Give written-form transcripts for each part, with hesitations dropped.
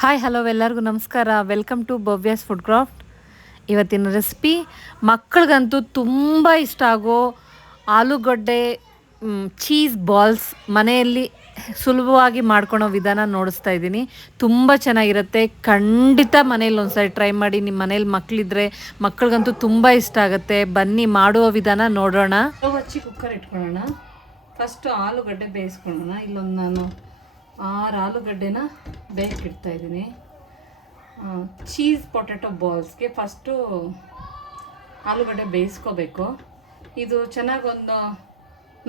Hi hello ಎಲ್ಲರಿಗೂ ನಮಸ್ಕಾರ. Welcome to Bhavya's food craft. ಇವತ್ತಿನ ರೆಸಿಪಿ ಮಕ್ಕಳಿಗಂತೂ ತುಂಬ ಇಷ್ಟ ಆಗೋ ಆಲೂಗಡ್ಡೆ ಚೀಸ್ ಬಾಲ್ಸ್ ಮನೆಯಲ್ಲಿ ಸುಲಭವಾಗಿ ಮಾಡ್ಕೊಳೋ ವಿಧಾನ ನೋಡಿಸ್ತಾ ಇದ್ದೀನಿ. ತುಂಬ ಚೆನ್ನಾಗಿರುತ್ತೆ. ಖಂಡಿತ ಮನೇಲಿ ಒಂದ್ಸರಿ ಟ್ರೈ ಮಾಡಿ. ನಿಮ್ಮ ಮನೇಲಿ ಮಕ್ಕಳಿದ್ರೆ ಮಕ್ಕಳಿಗಂತೂ ತುಂಬ ಇಷ್ಟ ಆಗುತ್ತೆ. ಬನ್ನಿ ಮಾಡುವ ವಿಧಾನ ನೋಡೋಣ. ಹಚ್ಚಿ ಕುಕ್ಕರ್ ಇಟ್ಕೊಳ್ಳೋಣ. ಫಸ್ಟು ಆಲೂಗಡ್ಡೆ ಬೇಯಿಸ್ಕೊಳ್ಳೋಣ. ಇಲ್ಲೊಂದು ನಾನು 6 ಆಲೂಗಡ್ಡೆನ ಬೇಯಿಸಿಡ್ತಾ ಇದ್ದೀನಿ. ಚೀಸ್ ಪೊಟ್ಯಾಟೊ ಬಾಲ್ಸ್ಗೆ ಫಸ್ಟು ಆಲೂಗಡ್ಡೆ ಬೇಯಿಸ್ಕೋಬೇಕು. ಇದು ಚೆನ್ನಾಗಿ ಒಂದು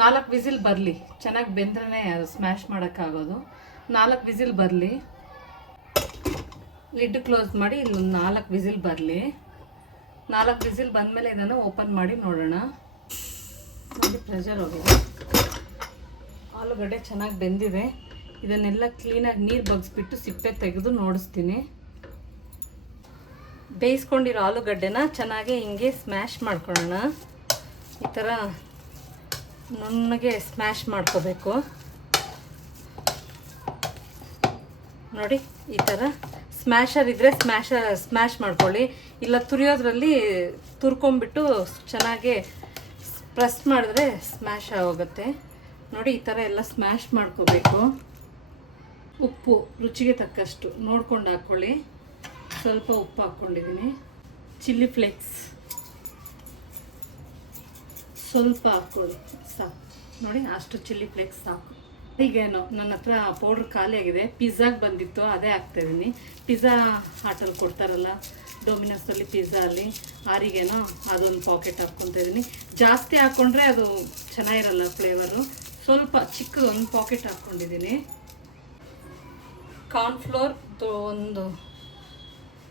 4 ವಿಸಿಲ್ ಬರಲಿ. ಚೆನ್ನಾಗಿ ಬೆಂದ್ರೇ ಅದು ಸ್ಮ್ಯಾಶ್ ಮಾಡೋಕ್ಕಾಗೋದು. 4 ವಿಸಿಲ್ ಬರಲಿ. ಲಿಡ್ ಕ್ಲೋಸ್ ಮಾಡಿ ಇಲ್ಲೊಂದು 4 ವಿಸಿಲ್ ಬರಲಿ. 4 ವಿಸಿಲ್ ಬಂದಮೇಲೆ ಇದನ್ನು ಓಪನ್ ಮಾಡಿ ನೋಡೋಣ. ನೋಡಿ, ಪ್ರೆಷರ್ ಹೋಗಿದೆ. ಆಲೂಗಡ್ಡೆ ಚೆನ್ನಾಗಿ ಬೆಂದಿದೆ. ಇದನ್ನೆಲ್ಲ ಕ್ಲೀನಾಗಿ ನೀರು ಬಗ್ಸ್ಬಿಟ್ಟು ಸಿಪ್ಪೆ ತೆಗೆದು ನೋಡಿಸ್ತೀನಿ. ಬೇಯಿಸ್ಕೊಂಡಿರೋ ಆಲೂಗಡ್ಡೆನ ಚೆನ್ನಾಗಿ ಹಿಂಗೆ ಸ್ಮ್ಯಾಶ್ ಮಾಡ್ಕೊಳ್ಳೋಣ. ಈ ಥರ ನುಣ್ಣಗೆ ಸ್ಮ್ಯಾಶ್ ಮಾಡ್ಕೋಬೇಕು. ನೋಡಿ, ಈ ಥರ ಸ್ಮ್ಯಾಶರ್ ಇದ್ದರೆ ಸ್ಮ್ಯಾಶ್ ಮಾಡ್ಕೊಳ್ಳಿ. ಇಲ್ಲ ತುರಿಯೋದ್ರಲ್ಲಿ ತುರ್ಕೊಂಬಿಟ್ಟು ಚೆನ್ನಾಗಿ ಪ್ರೆಸ್ ಮಾಡಿದ್ರೆ ಸ್ಮ್ಯಾಶ್ ಆಗೋಗುತ್ತೆ. ನೋಡಿ, ಈ ಥರ ಎಲ್ಲ ಸ್ಮ್ಯಾಶ್ ಮಾಡ್ಕೋಬೇಕು. ಉಪ್ಪು ರುಚಿಗೆ ತಕ್ಕಷ್ಟು ನೋಡ್ಕೊಂಡು ಹಾಕ್ಕೊಳ್ಳಿ. ಸ್ವಲ್ಪ ಉಪ್ಪು ಹಾಕ್ಕೊಂಡಿದ್ದೀನಿ. ಚಿಲ್ಲಿ ಫ್ಲೇಕ್ಸ್ ಸ್ವಲ್ಪ ಹಾಕ್ಕೊಳ್ಳಿ, ಸಾಕು. ನೋಡಿ, ಅಷ್ಟು ಚಿಲ್ಲಿ ಫ್ಲೇಕ್ಸ್ ಸಾಕು. ಈಗೇನೋ ನನ್ನ ಹತ್ರ ಪೌಡ್ರ್ ಖಾಲಿ ಆಗಿದೆ. ಪಿಜ್ಜಾಗೆ ಬಂದಿತ್ತು, ಅದೇ ಹಾಕ್ತಾಯಿದ್ದೀನಿ. ಪಿಜ್ಜಾ ಹಾಟಲ್ಲಿ ಕೊಡ್ತಾರಲ್ಲ, ಡೊಮಿನೋಸಲ್ಲಿ, ಪಿಜ್ಜಾ ಅಲ್ಲಿ, ಆರಿಗೇನೋ ಅದೊಂದು ಪಾಕೆಟ್ ಹಾಕ್ಕೊತಾಯಿದ್ದೀನಿ. ಜಾಸ್ತಿ ಹಾಕ್ಕೊಂಡ್ರೆ ಅದು ಚೆನ್ನಾಗಿರಲ್ಲ ಫ್ಲೇವರು. ಸ್ವಲ್ಪ ಚಿಕ್ಕದೊಂದು ಪಾಕೆಟ್ ಹಾಕ್ಕೊಂಡಿದ್ದೀನಿ. ಕಾರ್ನ್ಫ್ಲೋರ್ ಒಂದು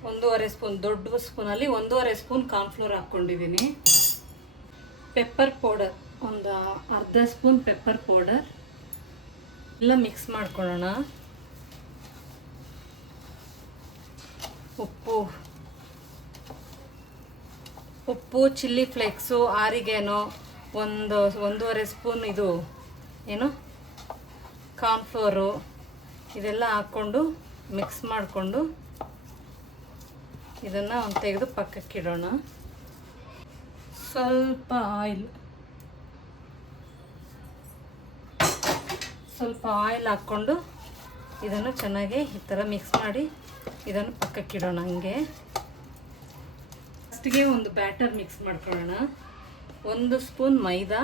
1.5 ಸ್ಪೂನ್, ದೊಡ್ಡ ಸ್ಪೂನಲ್ಲಿ 1.5 ಸ್ಪೂನ್ ಕಾರ್ನ್ಫ್ಲೋರ್ ಹಾಕ್ಕೊಂಡಿದ್ದೀನಿ. ಪೆಪ್ಪರ್ ಪೌಡರ್ ಒಂದು ಅರ್ಧ ಸ್ಪೂನ್ ಪೆಪ್ಪರ್ ಪೌಡರ್ ಎಲ್ಲ ಮಿಕ್ಸ್ ಮಾಡ್ಕೊಳ್ಳೋಣ. ಉಪ್ಪು ಚಿಲ್ಲಿ ಫ್ಲೇಕ್ಸು, ಆರಿಗೇನೋ, 1.5 ಸ್ಪೂನ್ ಇದು ಏನು ಕಾರ್ನ್ಫ್ಲೋರು, ಇದೆಲ್ಲ ಹಾಕ್ಕೊಂಡು ಮಿಕ್ಸ್ ಮಾಡಿಕೊಂಡು ಇದನ್ನು ತೆಗೆದು ಪಕ್ಕಕ್ಕಿಡೋಣ. ಸ್ವಲ್ಪ ಆಯಿಲ್ ಹಾಕ್ಕೊಂಡು ಇದನ್ನು ಚೆನ್ನಾಗಿ ಈ ಥರ ಮಿಕ್ಸ್ ಮಾಡಿ ಇದನ್ನು ಪಕ್ಕಕ್ಕಿಡೋಣ. ಹಂಗೆ ಫಸ್ಟಿಗೆ ಒಂದು ಬ್ಯಾಟರ್ ಮಿಕ್ಸ್ ಮಾಡ್ಕೊಳ್ಳೋಣ. 1 ಸ್ಪೂನ್ ಮೈದಾ,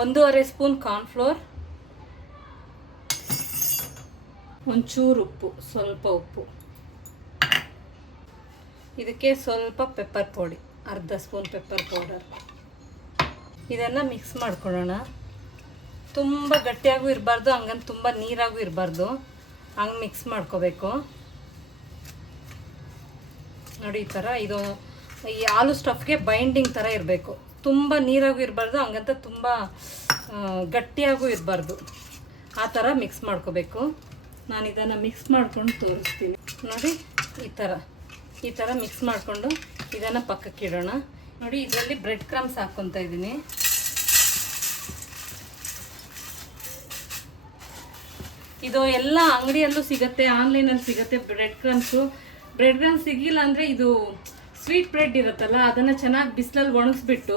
1.5 ಸ್ಪೂನ್ ಕಾರ್ನ್ಫ್ಲೋರ್, ಒಂಚೂರು ಉಪ್ಪು, ಸ್ವಲ್ಪ ಉಪ್ಪು, ಇದಕ್ಕೆ ಸ್ವಲ್ಪ ಪೆಪ್ಪರ್ ಪುಡಿ, ಅರ್ಧ ಸ್ಪೂನ್ ಪೆಪ್ಪರ್ ಪೌಡರ್. ಇದನ್ನು ಮಿಕ್ಸ್ ಮಾಡ್ಕೊಳ್ಳೋಣ. ತುಂಬ ಗಟ್ಟಿಯಾಗೂ ಇರಬಾರ್ದು, ಹಂಗಂತ ತುಂಬ ನೀರಾಗೂ ಇರಬಾರ್ದು, ಹಂಗೆ ಮಿಕ್ಸ್ ಮಾಡ್ಕೋಬೇಕು. ನೋಡಿ, ಈ ಥರ ಇದು ಈ ಆಲೂ ಸ್ಟಫ್ಗೆ ಬೈಂಡಿಂಗ್ ಥರ ಇರಬೇಕು. ತುಂಬ ನೀರಾಗೂ ಇರಬಾರ್ದು, ಹಂಗಂತ ತುಂಬ ಗಟ್ಟಿಯಾಗೂ ಇರಬಾರ್ದು. ಆ ಥರ ಮಿಕ್ಸ್ ಮಾಡ್ಕೋಬೇಕು. ನಾನು ಇದನ್ನು ಮಿಕ್ಸ್ ಮಾಡ್ಕೊಂಡು ತೋರಿಸ್ತೀನಿ. ನೋಡಿ, ಈ ಥರ ಮಿಕ್ಸ್ ಮಾಡಿಕೊಂಡು ಇದನ್ನು ಪಕ್ಕಕ್ಕಿಡೋಣ. ನೋಡಿ, ಇದರಲ್ಲಿ ಬ್ರೆಡ್ ಕ್ರಮ್ಸ್ ಹಾಕ್ಕೊತಾ ಇದ್ದೀನಿ. ಇದು ಎಲ್ಲ ಅಂಗಡಿಯಲ್ಲೂ ಸಿಗುತ್ತೆ, ಆನ್ಲೈನಲ್ಲಿ ಸಿಗುತ್ತೆ ಬ್ರೆಡ್ ಕ್ರಮ್ಸು. ಬ್ರೆಡ್ ಕ್ರಮ್ಸ್ ಸಿಗಿಲ್ಲ ಅಂದರೆ ಇದು ಸ್ವೀಟ್ ಬ್ರೆಡ್ ಇರುತ್ತಲ್ಲ, ಅದನ್ನು ಚೆನ್ನಾಗಿ ಬಿಸಿಲಲ್ಲಿ ಒಣಗಿಸ್ಬಿಟ್ಟು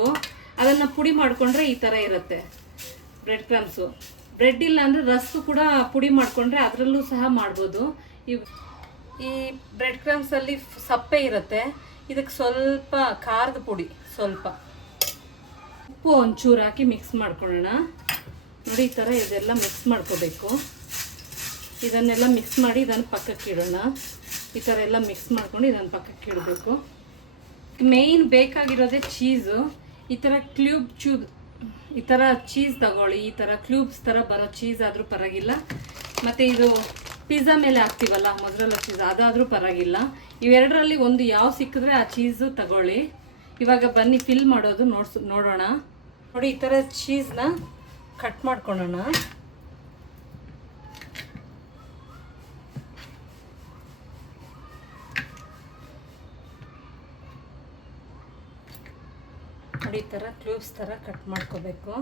ಅದನ್ನು ಪುಡಿ ಮಾಡಿಕೊಂಡ್ರೆ ಈ ಥರ ಇರುತ್ತೆ ಬ್ರೆಡ್ ಕ್ರಮ್ಸು. ಬ್ರೆಡ್ ಇಲ್ಲ ಅಂದರೆ ರಸ್ಕು ಕೂಡ ಪುಡಿ ಮಾಡಿಕೊಂಡ್ರೆ ಅದರಲ್ಲೂ ಸಹ ಮಾಡ್ಬೋದು. ಈ ಬ್ರೆಡ್ ಕ್ರಮ್ಸಲ್ಲಿ ಸಪ್ಪೆ ಇರುತ್ತೆ. ಇದಕ್ಕೆ ಸ್ವಲ್ಪ ಖಾರದ ಪುಡಿ, ಸ್ವಲ್ಪ ಉಪ್ಪು ಒಂಚೂರು ಹಾಕಿ ಮಿಕ್ಸ್ ಮಾಡ್ಕೊಳ್ಳೋಣ. ನೋಡಿ, ಈ ಥರ ಇದೆಲ್ಲ ಮಿಕ್ಸ್ ಮಾಡ್ಕೋಬೇಕು. ಇದನ್ನೆಲ್ಲ ಮಿಕ್ಸ್ ಮಾಡಿ ಇದನ್ನು ಪಕ್ಕಕ್ಕಿಡೋಣ. ಈ ಥರ ಎಲ್ಲ ಮಿಕ್ಸ್ ಮಾಡ್ಕೊಂಡು ಇದನ್ನು ಪಕ್ಕಕ್ಕಿಡಬೇಕು. Main ಬೇಕಾಗಿರೋದೇ cheese. ಈ ಥರ ಈ ಥರ ಚೀಸ್ ತಗೊಳ್ಳಿ. ಈ ಥರ ಕ್ಯೂಬ್ಸ್ ಥರ ಬರೋ ಚೀಸ್ ಆದರೂ ಪರವಾಗಿಲ್ಲ. ಮತ್ತು ಇದು ಪಿಜ್ಜಾ ಮೇಲೆ ಹಾಕ್ತೀವಲ್ಲ, ಮೊಸರಲ್ಲ ಚೀಸ್, ಅದಾದರೂ ಪರವಾಗಿಲ್ಲ. ಇವೆರಡರಲ್ಲಿ ಒಂದು ಯಾವ ಸಿಕ್ಕಿದ್ರೆ ಆ ಚೀಸು ತಗೊಳ್ಳಿ. ಇವಾಗ ಬನ್ನಿ ಫಿಲ್ ಮಾಡೋದು ನೋಡೋಣ. ನೋಡಿ, ಈ ಥರ ಚೀಸ್ನ ಕಟ್ ಮಾಡ್ಕೊಳ್ಳೋಣ. ನೋಡಿ, ಈ ಥರ ಕ್ಯೂಬ್ಸ್ ಥರ ಕಟ್ ಮಾಡ್ಕೋಬೇಕು.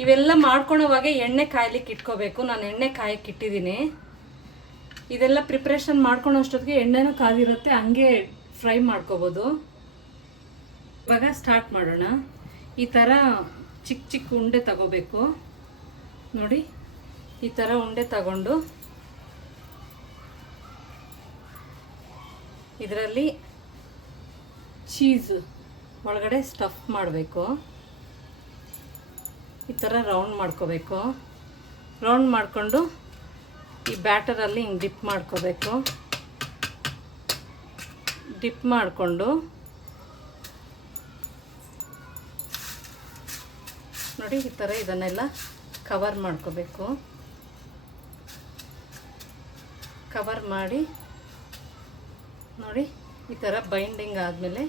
ಇವೆಲ್ಲ ಮಾಡ್ಕೊಳೋವಾಗ ಎಣ್ಣೆ ಕಾಯ್ಲಿಕ್ಕೆ ಇಟ್ಕೋಬೇಕು. ನಾನು ಎಣ್ಣೆ ಕಾಯಕ್ಕೆ ಇಟ್ಟಿದ್ದೀನಿ. ಇದೆಲ್ಲ ಪ್ರಿಪ್ರೇಷನ್ ಮಾಡ್ಕೊಳೋ ಅಷ್ಟೊತ್ತಿಗೆ ಎಣ್ಣೆನೂ ಕಾದಿರುತ್ತೆ, ಹಂಗೆ ಫ್ರೈ ಮಾಡ್ಕೋಬೋದು. ಇವಾಗ ಸ್ಟಾರ್ಟ್ ಮಾಡೋಣ. ಈ ಥರ ಚಿಕ್ಕ ಚಿಕ್ಕ ಉಂಡೆ ತಗೋಬೇಕು ನೋಡಿ. ಈ ಥರ ಉಂಡೆ ತಗೊಂಡು ಇದರಲ್ಲಿ ಚೀಸ್ ಒಳಗಡೆ ಸ್ಟಫ್ ಮಾಡಬೇಕು. ಈ ಥರ ರೌಂಡ್ ಮಾಡ್ಕೋಬೇಕು. ರೌಂಡ್ ಮಾಡಿಕೊಂಡು ಈ ಬ್ಯಾಟರಲ್ಲಿ ಹಿಂಗೆ ಡಿಪ್ ಮಾಡ್ಕೋಬೇಕು. ಡಿಪ್ ಮಾಡಿಕೊಂಡು ನೋಡಿ ಈ ಥರ ಇದನ್ನೆಲ್ಲ ಕವರ್ ಮಾಡ್ಕೋಬೇಕು. ಕವರ್ ಮಾಡಿ ನೋಡಿ ಈ ಥರ ಬೈಂಡಿಂಗ್ ಆದಮೇಲೆ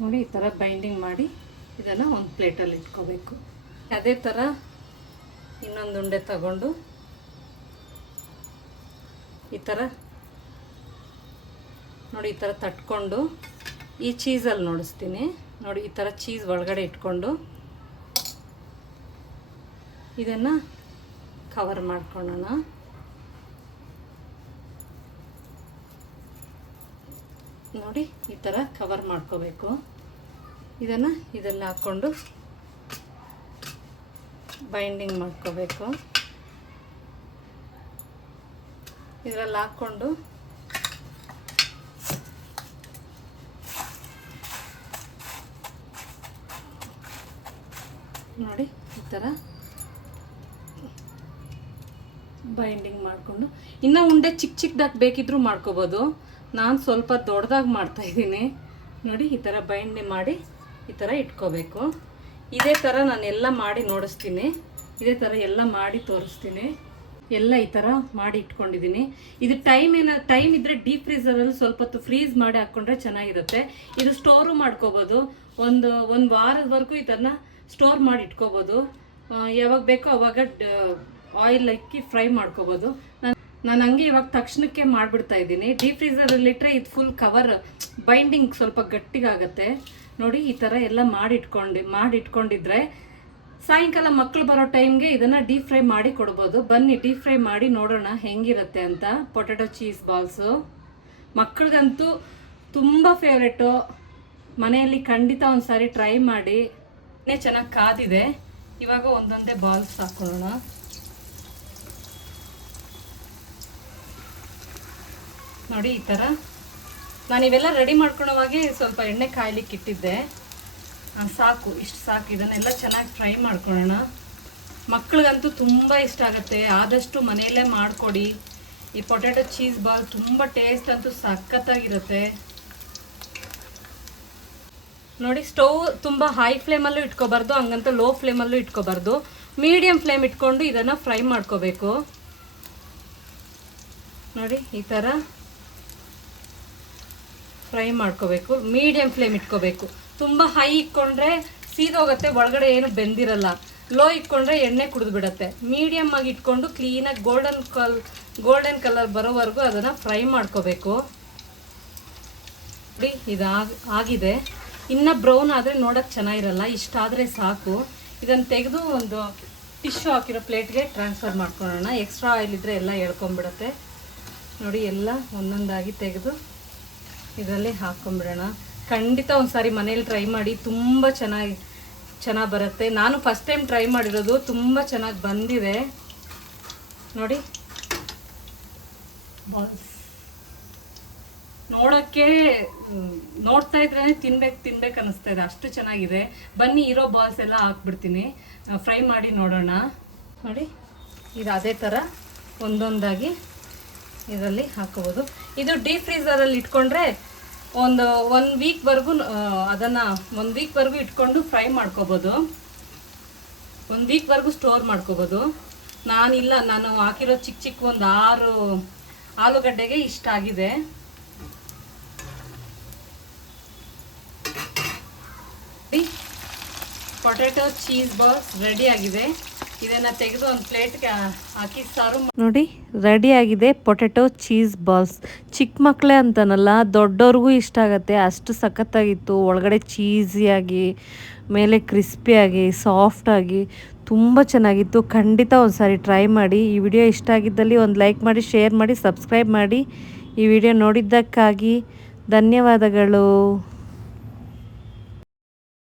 ನೋಡಿ ಈ ಥರ ಬೈಂಡಿಂಗ್ ಮಾಡಿ ಇದನ್ನು ಒಂದು ಪ್ಲೇಟಲ್ಲಿ ಇಟ್ಕೋಬೇಕು. ಅದೇ ಥರ ಇನ್ನೊಂದು ಉಂಡೆ ತಗೊಂಡು ಈ ಥರ ನೋಡಿ ಈ ಥರ ತಟ್ಕೊಂಡು ಈ ಚೀಸಲ್ಲಿ ನೋಡಿಸ್ತೀನಿ ನೋಡಿ. ಈ ಥರ ಚೀಸ್ ಒಳಗಡೆ ಇಟ್ಕೊಂಡು ಇದನ್ನು ಕವರ್ ಮಾಡ್ಕೊಳ್ಳೋಣ. ನೋಡಿ ಈ ಥರ ಕವರ್ ಮಾಡ್ಕೋಬೇಕು. ಇದನ್ನು ಇದೆಲ್ಲ ಹಾಕ್ಕೊಂಡು ಬೈಂಡಿಂಗ್ ಮಾಡ್ಕೋಬೇಕು. ಇದರಲ್ಲಿ ಹಾಕ್ಕೊಂಡು ನೋಡಿ ಈ ಥರ ಬೈಂಡಿಂಗ್ ಮಾಡಿಕೊಂಡು ಇನ್ನೂ ಉಂಡೆ ಚಿಕ್ಕ ಚಿಕ್ಕದಾಗಿ ಬೇಕಿದ್ರೂ ಮಾಡ್ಕೋಬೋದು. ನಾನು ಸ್ವಲ್ಪ ದೊಡ್ಡದಾಗಿ ಮಾಡ್ತಾಯಿದ್ದೀನಿ ನೋಡಿ. ಈ ಥರ ಬೈಂಡಿಂಗ್ ಮಾಡಿ ಈ ಥರ ಇಟ್ಕೋಬೇಕು. ಇದೇ ಥರ ನಾನು ಎಲ್ಲ ಮಾಡಿ ನೋಡಿಸ್ತೀನಿ. ಇದೇ ಥರ ಎಲ್ಲ ಮಾಡಿ ತೋರಿಸ್ತೀನಿ. ಎಲ್ಲ ಈ ಥರ ಮಾಡಿ ಇಟ್ಕೊಂಡಿದ್ದೀನಿ. ಇದು ಟೈಮ್ ಇದ್ದರೆ ಡೀಪ್ ಫ್ರೀಸರಲ್ಲಿ ಸ್ವಲ್ಪ ಹೊತ್ತು ಫ್ರೀಸ್ ಮಾಡಿ ಹಾಕ್ಕೊಂಡ್ರೆ ಚೆನ್ನಾಗಿರುತ್ತೆ. ಇದು ಸ್ಟೋರು ಮಾಡ್ಕೋಬೋದು. ಒಂದು ವಾರದವರೆಗೂ ಇದನ್ನು ಸ್ಟೋರ್ ಮಾಡಿ ಇಟ್ಕೋಬೋದು. ಯಾವಾಗ ಬೇಕೋ ಅವಾಗ ಆಯಿಲ್ ಹಾಕಿ ಫ್ರೈ ಮಾಡ್ಕೋಬೋದು. ನಾನು ಹಂಗೆ ಇವಾಗ ತಕ್ಷಣಕ್ಕೆ ಮಾಡಿಬಿಡ್ತಾ ಇದ್ದೀನಿ. ಡೀಪ್ ಫ್ರೀಸರಲ್ಲಿ ಇಟ್ಟರೆ ಇದು ಫುಲ್ ಕವರ್ ಬೈಂಡಿಂಗ್ ಸ್ವಲ್ಪ ಗಟ್ಟಿಗಾಗತ್ತೆ ನೋಡಿ. ಈ ಥರ ಎಲ್ಲ ಮಾಡಿಟ್ಕೊಂಡಿದ್ರೆ ಸಾಯಂಕಾಲ ಮಕ್ಕಳು ಬರೋ ಟೈಮ್ಗೆ ಇದನ್ನು ಡೀಪ್ ಫ್ರೈ ಮಾಡಿ ಕೊಡ್ಬೋದು. ಬನ್ನಿ ಡೀಪ್ ಫ್ರೈ ಮಾಡಿ ನೋಡೋಣ ಹೆಂಗಿರುತ್ತೆ ಅಂತ. ಪೊಟ್ಯಾಟೊ ಚೀಸ್ ಬಾಲ್ಸು ಮಕ್ಕಳಿಗಂತೂ ತುಂಬ ಫೇವ್ರೇಟು. ಮನೆಯಲ್ಲಿ ಖಂಡಿತ ಒಂದು ಸಾರಿ ಟ್ರೈ ಮಾಡಿ. ಚೆನ್ನಾಗಿ ಕಾದಿದೆ. ಇವಾಗ ಒಂದೊಂದೇ ಬಾಲ್ಸ್ ಹಾಕೊಳ್ಳೋಣ. ನೋಡಿ ಈ ಥರ ನಾನು ಇವೆಲ್ಲ ರೆಡಿ ಮಾಡ್ಕೊಳ್ಳೋವಾಗೆ ಸ್ವಲ್ಪ ಎಣ್ಣೆ ಕಾಯ್ಲಿಕ್ಕೆ ಇಟ್ಟಿದ್ದೆ. ಸಾಕು, ಇಷ್ಟು ಸಾಕು. ಇದನ್ನೆಲ್ಲ ಚೆನ್ನಾಗಿ ಫ್ರೈ ಮಾಡ್ಕೊಳ್ಳೋಣ. ಮಕ್ಕಳಿಗಂತೂ ತುಂಬ ಇಷ್ಟ ಆಗುತ್ತೆ. ಆದಷ್ಟು ಮನೆಯಲ್ಲೇ ಮಾಡಿಕೊಡಿ. ಈ ಪೊಟ್ಯಾಟೊ ಚೀಸ್ ಬಾಲ್ ತುಂಬ ಟೇಸ್ಟ್ ಅಂತೂ ಸಖತ್ತಾಗಿರುತ್ತೆ ನೋಡಿ. ಸ್ಟವ್ ತುಂಬ ಹೈ ಫ್ಲೇಮಲ್ಲೂ ಇಟ್ಕೋಬಾರ್ದು, ಹಂಗಂತ ಲೋ ಫ್ಲೇಮಲ್ಲೂ ಇಟ್ಕೋಬಾರ್ದು. ಮೀಡಿಯಮ್ ಫ್ಲೇಮ್ ಇಟ್ಕೊಂಡು ಇದನ್ನು ಫ್ರೈ ಮಾಡ್ಕೋಬೇಕು ನೋಡಿ. ಈ ಥರ ಫ್ರೈ ಮಾಡ್ಕೋಬೇಕು. ಮೀಡಿಯಮ್ ಫ್ಲೇಮ್ ಇಟ್ಕೋಬೇಕು. ತುಂಬ ಹೈ ಇಟ್ಕೊಂಡ್ರೆ ಸೀದೋಗುತ್ತೆ, ಒಳಗಡೆ ಏನು ಬೆಂದಿರಲ್ಲ. ಲೋ ಇಟ್ಕೊಂಡ್ರೆ ಎಣ್ಣೆ ಕುಡಿದು ಬಿಡುತ್ತೆ. ಮೀಡಿಯಮ್ ಆಗಿ ಇಟ್ಕೊಂಡು ಕ್ಲೀನಾಗಿ ಗೋಲ್ಡನ್ ಕಲರ್ ಬರೋವರೆಗೂ ಅದನ್ನು ಫ್ರೈ ಮಾಡ್ಕೋಬೇಕು ನೋಡಿ. ಆಗಿದೆ. ಇನ್ನು ಬ್ರೌನ್ ಆದರೆ ನೋಡೋಕ್ಕೆ ಚೆನ್ನಾಗಿರಲ್ಲ. ಇಷ್ಟಾದರೆ ಸಾಕು. ಇದನ್ನು ತೆಗೆದು ಒಂದು ಟಿಶ್ಯೂ ಹಾಕಿರೋ ಪ್ಲೇಟ್ಗೆ ಟ್ರಾನ್ಸ್ಫರ್ ಮಾಡ್ಕೊಳ್ಳೋಣ. ಎಕ್ಸ್ಟ್ರಾ ಆಯಿಲ್ ಇದ್ದರೆ ಎಲ್ಲ ಎಳ್ಕೊಂಬಿಡುತ್ತೆ ನೋಡಿ. ಎಲ್ಲ ಒಂದೊಂದಾಗಿ ತೆಗೆದು ಇದರಲ್ಲಿ ಹಾಕ್ಕೊಂಬಿಡೋಣ. ಖಂಡಿತ ಒಂದು ಸಾರಿ ಮನೇಲಿ ಟ್ರೈ ಮಾಡಿ. ತುಂಬ ಚೆನ್ನಾಗಿ ಬರುತ್ತೆ. ನಾನು ಫಸ್ಟ್ ಟೈಮ್ ಟ್ರೈ ಮಾಡಿರೋದು, ತುಂಬ ಚೆನ್ನಾಗಿ ಬಂದಿದೆ ನೋಡಿ. ಬಾಲ್ಸ್ ನೋಡೋಕ್ಕೆ ನೋಡ್ತಾ ಇದ್ರೇ ತಿನ್ಬೇಕು ಅನ್ನಿಸ್ತಾ ಇದೆ, ಅಷ್ಟು ಚೆನ್ನಾಗಿದೆ. ಬನ್ನಿ ಇರೋ ಬಾಲ್ಸ್ ಎಲ್ಲ ಹಾಕ್ಬಿಡ್ತೀನಿ, ಫ್ರೈ ಮಾಡಿ ನೋಡೋಣ ನೋಡಿ. ಇದು ಅದೇ ಥರ ಒಂದೊಂದಾಗಿ ಇದರಲ್ಲಿ ಹಾಕೋಬೋದು. ಇದು ಡೀಪ್ ಫ್ರೀಸರಲ್ಲಿ ಇಟ್ಕೊಂಡ್ರೆ ಒನ್ ವೀಕ್ವರೆಗೂ ಅದನ್ನು 1 ವೀಕ್ವರೆಗೂ ಇಟ್ಕೊಂಡು ಫ್ರೈ ಮಾಡ್ಕೋಬೋದು. 1 ವೀಕ್ವರೆಗೂ ಸ್ಟೋರ್ ಮಾಡ್ಕೋಬೋದು. ನಾನು ಹಾಕಿರೋ ಚಿಕ್ಕ ಒಂದು 6 ಆಲೂಗಡ್ಡೆಗೆ ಇಷ್ಟ ಆಗಿದೆ. ಪೊಟ್ಯಾಟೊ ಚೀಸ್ ಬಾಲ್ಸ್ ರೆಡಿ ಆಗಿದೆ. ಇದನ್ನು ತೆಗೆದು ಒಂದು ಪ್ಲೇಟ್ಗೆ ಹಾಕಿ ಸಾರು ನೋಡಿ ರೆಡಿ ಆಗಿದೆ ಪೊಟೆಟೊ ಚೀಸ್ ಬಾಲ್ಸ್. ಚಿಕ್ಕ ಮಕ್ಕಳೇ ಅಂತಾನಲ್ಲ ದೊಡ್ಡವ್ರಿಗೂ ಇಷ್ಟ ಆಗುತ್ತೆ, ಅಷ್ಟು ಸಖತ್ತಾಗಿತ್ತು. ಒಳಗಡೆ ಚೀಸಿಯಾಗಿ ಮೇಲೆ ಕ್ರಿಸ್ಪಿಯಾಗಿ ಸಾಫ್ಟಾಗಿ ತುಂಬ ಚೆನ್ನಾಗಿತ್ತು. ಖಂಡಿತ ಒಂದು ಸಾರಿ ಟ್ರೈ ಮಾಡಿ. ಈ ವಿಡಿಯೋ ಇಷ್ಟ ಆಗಿದ್ದಲ್ಲಿ ಒಂದು ಲೈಕ್ ಮಾಡಿ, ಶೇರ್ ಮಾಡಿ, ಸಬ್ಸ್ಕ್ರೈಬ್ ಮಾಡಿ. ಈ ವಿಡಿಯೋ ನೋಡಿದ್ದಕ್ಕಾಗಿ ಧನ್ಯವಾದಗಳು.